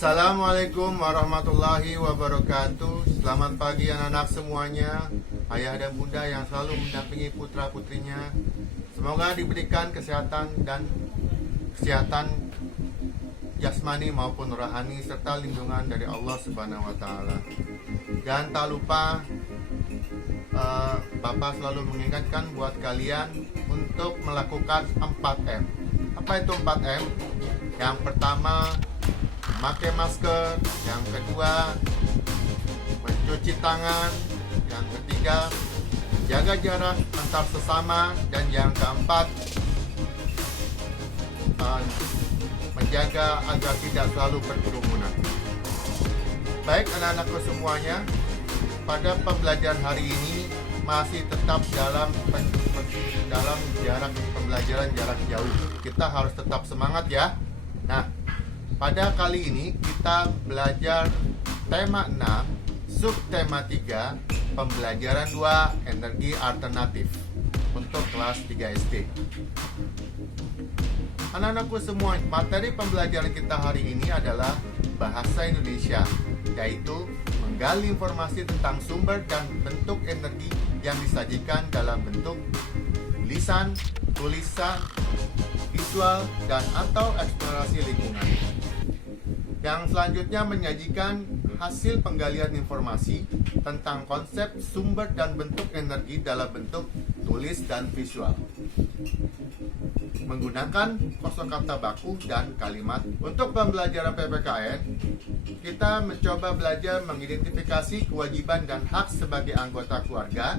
Assalamualaikum warahmatullahi wabarakatuh. Selamat pagi anak-anak semuanya, ayah dan bunda yang selalu mendampingi putra-putrinya. Semoga diberikan kesehatan jasmani maupun rohani serta lindungan dari Allah Subhanahu wa taala. Dan tak lupa Bapak selalu mengingatkan buat kalian untuk melakukan 4M. Apa itu 4M? Yang pertama, memakai masker. Yang kedua, mencuci tangan. Yang ketiga, jaga jarak antar sesama. Dan yang keempat, menjaga agar tidak selalu berkerumunan. Baik anak-anakku semuanya, pada pembelajaran hari ini masih tetap dalam jarak pembelajaran jarak jauh. Kita harus tetap semangat ya. Nah, pada kali ini kita belajar tema 6, subtema 3, pembelajaran 2, energi alternatif untuk kelas 3 SD. Anak-anakku semua, materi pembelajaran kita hari ini adalah bahasa Indonesia, yaitu menggali informasi tentang sumber dan bentuk energi yang disajikan dalam bentuk lisan, tulisan, visual, dan atau eksplorasi lingkungan. Yang selanjutnya menyajikan hasil penggalian informasi tentang konsep sumber dan bentuk energi dalam bentuk tulis dan visual, menggunakan kosakata baku dan kalimat. Untuk pembelajaran PPKN, kita mencoba belajar mengidentifikasi kewajiban dan hak sebagai anggota keluarga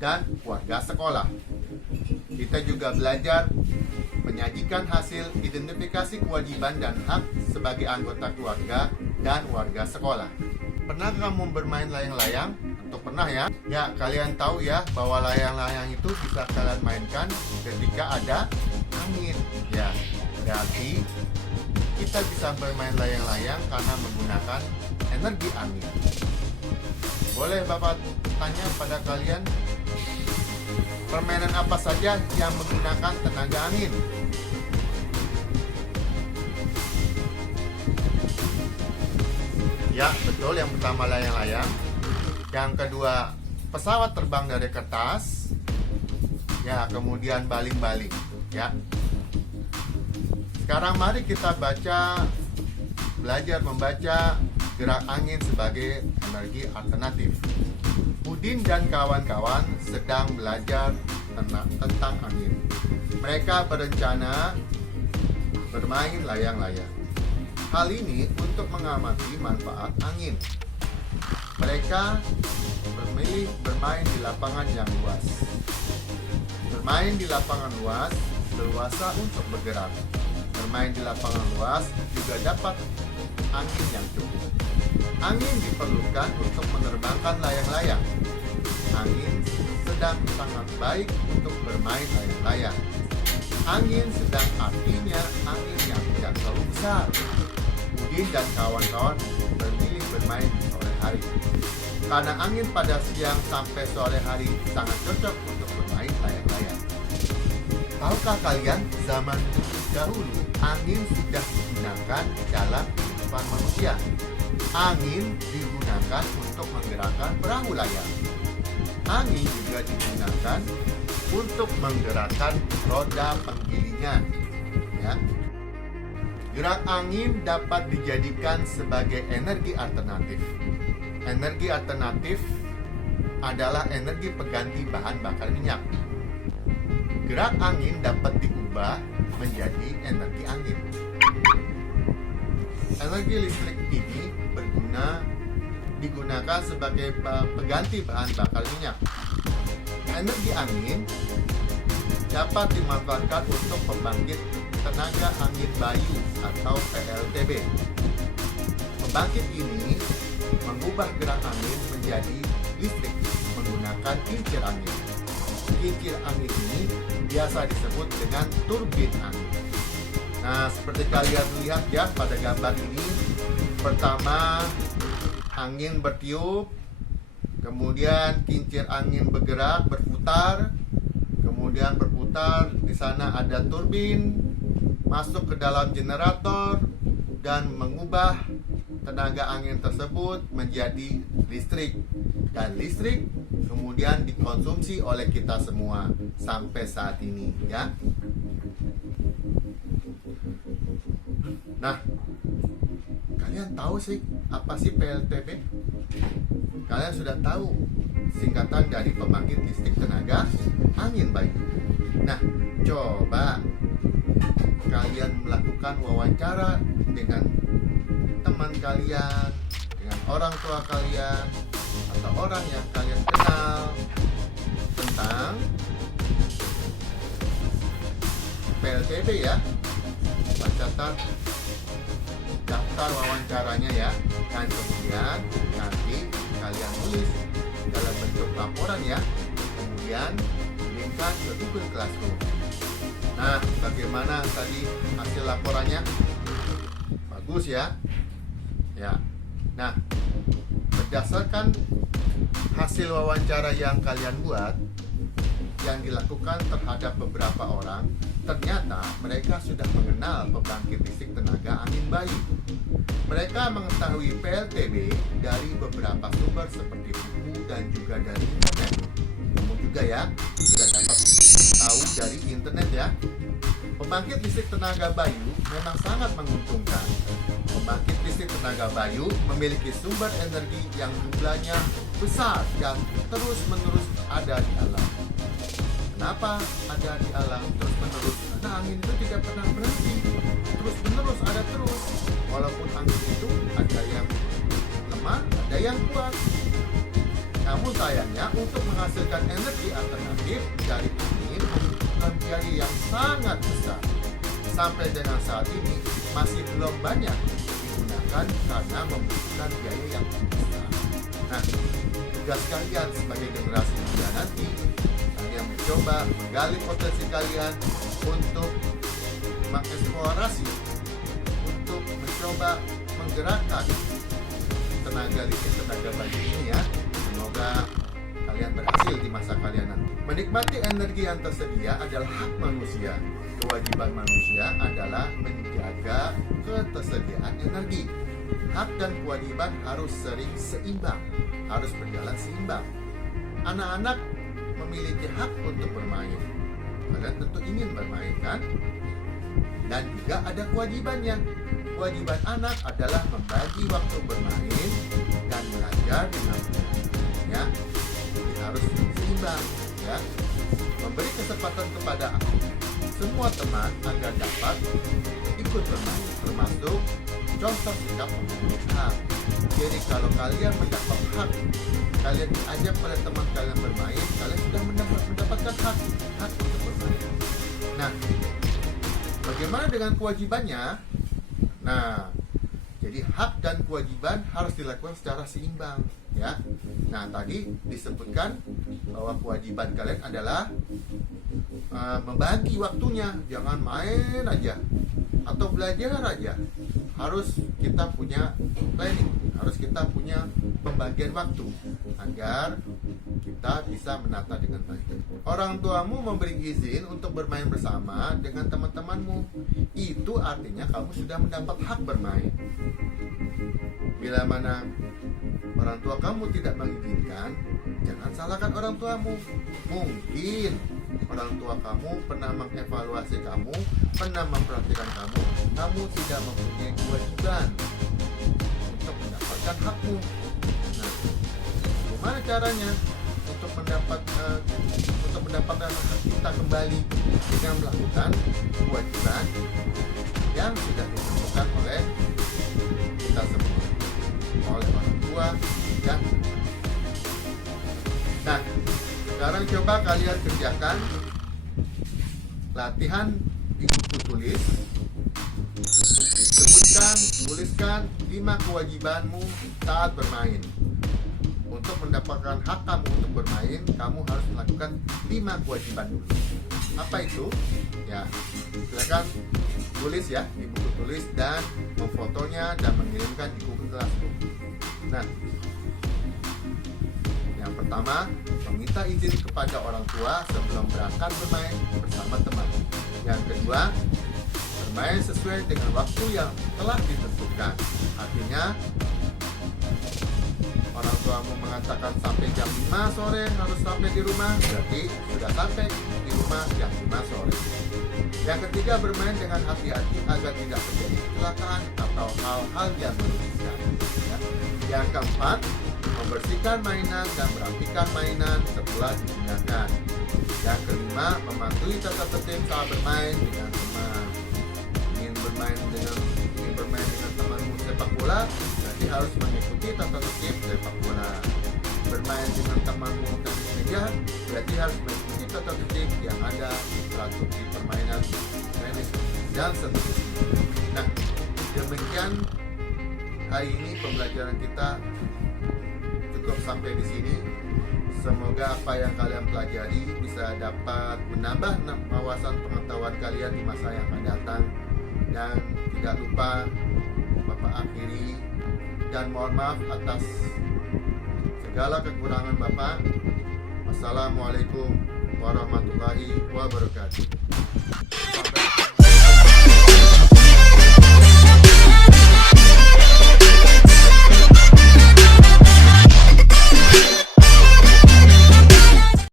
dan keluarga sekolah. Kita juga belajar menyajikan hasil identifikasi kewajiban dan hak sebagai anggota keluarga dan warga sekolah. Pernah kamu bermain layang-layang? Untuk pernah ya? Ya, kalian tahu ya bahwa layang-layang itu bisa kalian mainkan ketika ada angin. Ya, berarti kita bisa bermain layang-layang karena menggunakan energi angin. Boleh Bapak tanya pada kalian, permainan apa saja yang menggunakan tenaga angin? Ya, betul. Yang pertama layang-layang. Yang kedua, pesawat terbang dari kertas. Ya, kemudian baling-baling. Ya. Sekarang mari kita belajar membaca gerak angin sebagai energi alternatif. Udin dan kawan-kawan sedang belajar tentang angin. Mereka berencana bermain layang-layang. Hal ini untuk mengamati manfaat angin. Mereka memilih bermain di lapangan yang luas. Bermain di lapangan luas leluasa untuk bergerak. Bermain di lapangan luas juga dapat angin yang cukup. Angin diperlukan untuk menerbangkan layang-layang. Angin sedang sangat baik untuk bermain layang-layang. Angin sedang artinya angin yang tidak terlalu besar. Udin dan kawan-kawan memilih bermain di sore hari. Karena angin pada siang sampai sore hari sangat cocok untuk bermain layang-layang. Tahukah kalian, zaman dahulu angin sudah digunakan dalam kehidupan manusia. Angin digunakan untuk menggerakkan perahu layar. Angin juga digunakan untuk menggerakkan roda penggilingan. Ya. Gerak angin dapat dijadikan sebagai energi alternatif. Energi alternatif adalah energi pengganti bahan bakar minyak. Gerak angin dapat diubah menjadi energi angin. Energi listrik ini digunakan sebagai pengganti bahan bakar minyak. Energi angin dapat dimanfaatkan untuk pembangkit tenaga angin bayu atau PLTB. Pembangkit ini mengubah gerak angin menjadi listrik menggunakan kincir angin. Kincir angin ini biasa disebut dengan turbin angin. Nah, seperti kalian lihat ya pada gambar ini, pertama angin bertiup, kemudian kincir angin bergerak, berputar, kemudian berputar, di sana ada turbin, masuk ke dalam generator dan mengubah tenaga angin tersebut menjadi listrik, dan listrik kemudian dikonsumsi oleh kita semua sampai saat ini, ya. Nah, kalian tahu sih apa sih PLTB? Kalian sudah tahu singkatan dari pembangkit listrik tenaga angin bayu. Nah, coba kalian melakukan wawancara dengan teman kalian, dengan orang tua kalian, atau orang yang kalian kenal tentang PLTB, ya. Catat daftar wawancaranya, ya, dan kemudian nanti kalian tulis dalam bentuk laporan, ya, kemudian linkkan ke Google Classroom. Nah, bagaimana tadi hasil laporannya? Bagus, ya. Ya. Nah, berdasarkan hasil wawancara yang kalian buat, yang dilakukan terhadap beberapa orang, ternyata mereka sudah mengenal pembangkit listrik tenaga angin bayu. Mereka mengetahui PLTB dari beberapa sumber seperti buku dan juga dari internet. Kamu juga, ya, sudah dapat tahu dari internet, ya. Pembangkit listrik tenaga bayu memang sangat menguntungkan. Pembangkit listrik tenaga bayu memiliki sumber energi yang jumlahnya besar dan terus-menerus ada di alam. Kenapa ada di alam terus-menerus? Karena angin itu tidak pernah berhenti, terus-menerus ada terus. Walaupun angin itu ada yang lemah, ada yang kuat. Namun sayangnya untuk menghasilkan energi alternatif dari angin membutuhkan biaya yang sangat besar. Sampai dengan saat ini masih belum banyak digunakan karena membutuhkan biaya yang besar. Nah, tugas kalian sebagai generasi muda nanti, kalian mencoba menggali potensi kalian untuk mengeksplorasi, untuk mencoba menggerakkan tenaga listrik tenaga bayu ini, ya. Semoga kalian berhasil di masa kalian nanti. Menikmati energi yang tersedia adalah hak manusia. Kewajiban manusia adalah menjaga ketersediaan energi. Hak dan kewajiban harus sering seimbang, harus berjalan seimbang. Anak-anak memiliki hak untuk bermain. Kalian tentu ingin bermain, kan? Dan juga ada kewajibannya. Kewajiban anak adalah membagi waktu bermain dan belajar dengan benar, ya. Jadi harus seimbang, ya. Memberi kesempatan kepada semua teman agar dapat ikut bermain, termasuk contoh sikap memiliki hak. Jadi kalau kalian mendapat hak, kalian diajak oleh teman kalian bermain, kalian sudah mendapatkan hak untuk bermain. Nah, bagaimana dengan kewajibannya? Nah, jadi hak dan kewajiban harus dilakukan secara seimbang, ya. Nah, tadi disebutkan bahwa kewajiban kalian adalah membagi waktunya, jangan main aja atau belajar aja. Harus kita punya planning, harus kita punya pembagian waktu agar kita bisa menata dengan baik. Orang tuamu memberi izin untuk bermain bersama dengan teman-temanmu. Itu artinya kamu sudah mendapat hak bermain. Bila mana orang tua kamu tidak mengizinkan, jangan salahkan orang tuamu. Mungkin orang tua kamu pernah mengevaluasi kamu, pernah memperhatikan kamu, kamu tidak mempunyai kewajiban untuk mendapatkan hakmu. Nah, bagaimana caranya untuk mendapatkan hak kita kembali? Dengan melakukan kewajiban yang sudah ditentukan oleh kita semua, oleh orang tua dan. Nah, sekarang coba kalian kerjakan latihan di buku tulis. Tuliskan 5 kewajibanmu saat bermain. Untuk mendapatkan hak kamu untuk bermain, kamu harus melakukan 5 kewajiban dulu. Apa itu? Ya, silakan tulis, ya, di buku tulis dan memfotonya dan mengirimkan di Google Classroom. Nah, yang pertama, meminta izin kepada orang tua sebelum berangkat bermain bersama teman. Yang kedua, bermain sesuai dengan waktu yang telah ditentukan. Artinya, orang tuamu mengatakan sampai jam 5 sore harus sampai di rumah, berarti sudah sampai di rumah jam 5 sore. Yang ketiga, bermain dengan hati-hati agar tidak terjadi kecelakaan atau hal-hal yang merugikan. Ya. Yang keempat, membersihkan mainan dan merapikan mainan setelah digunakan. Yang kelima, mematuhi tata tertib saat bermain dengan teman. Ingin bermain dengan temanmu sepak bola, berarti harus mengikuti tata tertib sepak bola. Bermain dengan temanmu tenis meja, berarti harus mengikuti tata tertib yang ada di strategi permainan tenis dan seterusnya. Nah, demikian hari ini pembelajaran kita cukup sampai di sini. Semoga apa yang kalian pelajari bisa dapat menambah wawasan pengetahuan kalian di masa yang akan datang. Dan tidak lupa Bapak akhiri dan mohon maaf atas segala kekurangan Bapak. Wassalamualaikum warahmatullahi wabarakatuh.